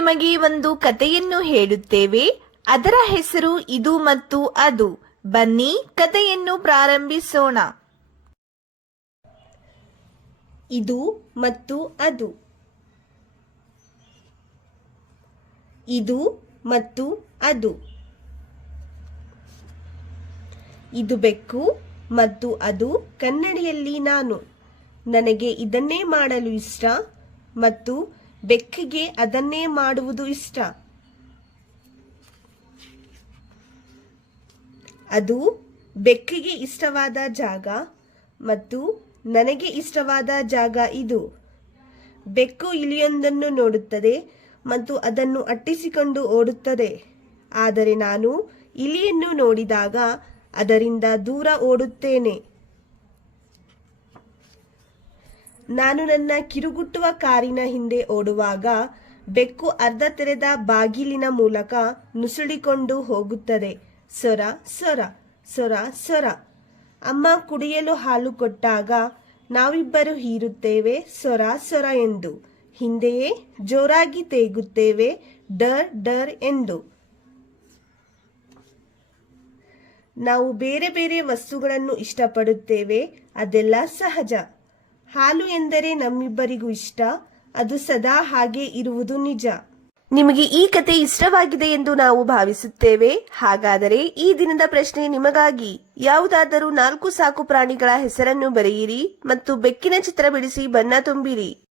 ನಿಮಗೆ ಒಂದು ಕಥೆಯನ್ನು ಹೇಳುತ್ತೇವೆ. ಅದರ ಹೆಸರು ಇದು ಮತ್ತು ಅದು. ಬನ್ನಿ ಕಥೆಯನ್ನು ಪ್ರಾರಂಭಿಸೋಣ. ಇದು ಮತ್ತು ಅದು. ಇದು ಮತ್ತು ಅದು. ಇದು ಬೆಕ್ಕು ಮತ್ತು ಅದು ಕನ್ನಡಿಯಲ್ಲಿ ನಾನು. ನನಗೆ ಇದನ್ನೇ ಮಾಡಲು ಇಷ್ಟ ಮತ್ತು ಬೆಕ್ಕಿಗೆ ಅದನ್ನೇ ಮಾಡುವುದು ಇಷ್ಟ. ಅದು ಬೆಕ್ಕಿಗೆ ಇಷ್ಟವಾದ ಜಾಗ ಮತ್ತು ನನಗೆ ಇಷ್ಟವಾದ ಜಾಗ ಇದು. ಬೆಕ್ಕು ಇಲಿಯೊಂದನ್ನು ನೋಡುತ್ತದೆ ಮತ್ತು ಅದನ್ನು ಅಟ್ಟಿಸಿಕೊಂಡು ಓಡುತ್ತದೆ. ಆದರೆ ನಾನು ಇಲಿಯನ್ನು ನೋಡಿದಾಗ ಅದರಿಂದ ದೂರ ಓಡುತ್ತೇನೆ. ನಾನು ನನ್ನ ಕಿರುಗುಟ್ಟುವ ಕಾರಿನ ಹಿಂದೆ ಓಡುವಾಗ ಬೆಕ್ಕು ಅರ್ಧ ತೆರೆದ ಬಾಗಿಲಿನ ಮೂಲಕ ನುಸುಳಿಕೊಂಡು ಹೋಗುತ್ತದೆ. ಸೊರ ಸೊರ ಸೊರ ಸೊರ. ಅಮ್ಮ ಕುಡಿಯಲು ಹಾಲು ಕೊಟ್ಟಾಗ ನಾವಿಬ್ಬರು ಹೀರುತ್ತೇವೆ, ಸೊರ ಸೊರ ಎಂದು. ಹಿಂದೆಯೇ ಜೋರಾಗಿ ತೇಗುತ್ತೇವೆ, ಡರ್ ಡರ್ ಎಂದು. ನಾವು ಬೇರೆ ಬೇರೆ ವಸ್ತುಗಳನ್ನು ಇಷ್ಟಪಡುತ್ತೇವೆ, ಅದೆಲ್ಲ ಸಹಜ. ಹಾಲು ಎಂದರೆ ನಮ್ಮಿಬ್ಬರಿಗೂ ಇಷ್ಟ, ಅದು ಸದಾ ಹಾಗೆ ಇರುವುದು ನಿಜ. ನಿಮಗೆ ಈ ಕತೆ ಇಷ್ಟವಾಗಿದೆ ಎಂದು ನಾವು ಭಾವಿಸುತ್ತೇವೆ. ಹಾಗಾದರೆ ಈ ದಿನದ ಪ್ರಶ್ನೆ ನಿಮಗಾಗಿ. ಯಾವುದಾದರೂ ನಾಲ್ಕು ಸಾಕು ಪ್ರಾಣಿಗಳ ಹೆಸರನ್ನು ಬರೆಯಿರಿ ಮತ್ತು ಬೆಕ್ಕಿನ ಚಿತ್ರ ಬಿಡಿಸಿ ಬಣ್ಣ ತುಂಬಿರಿ.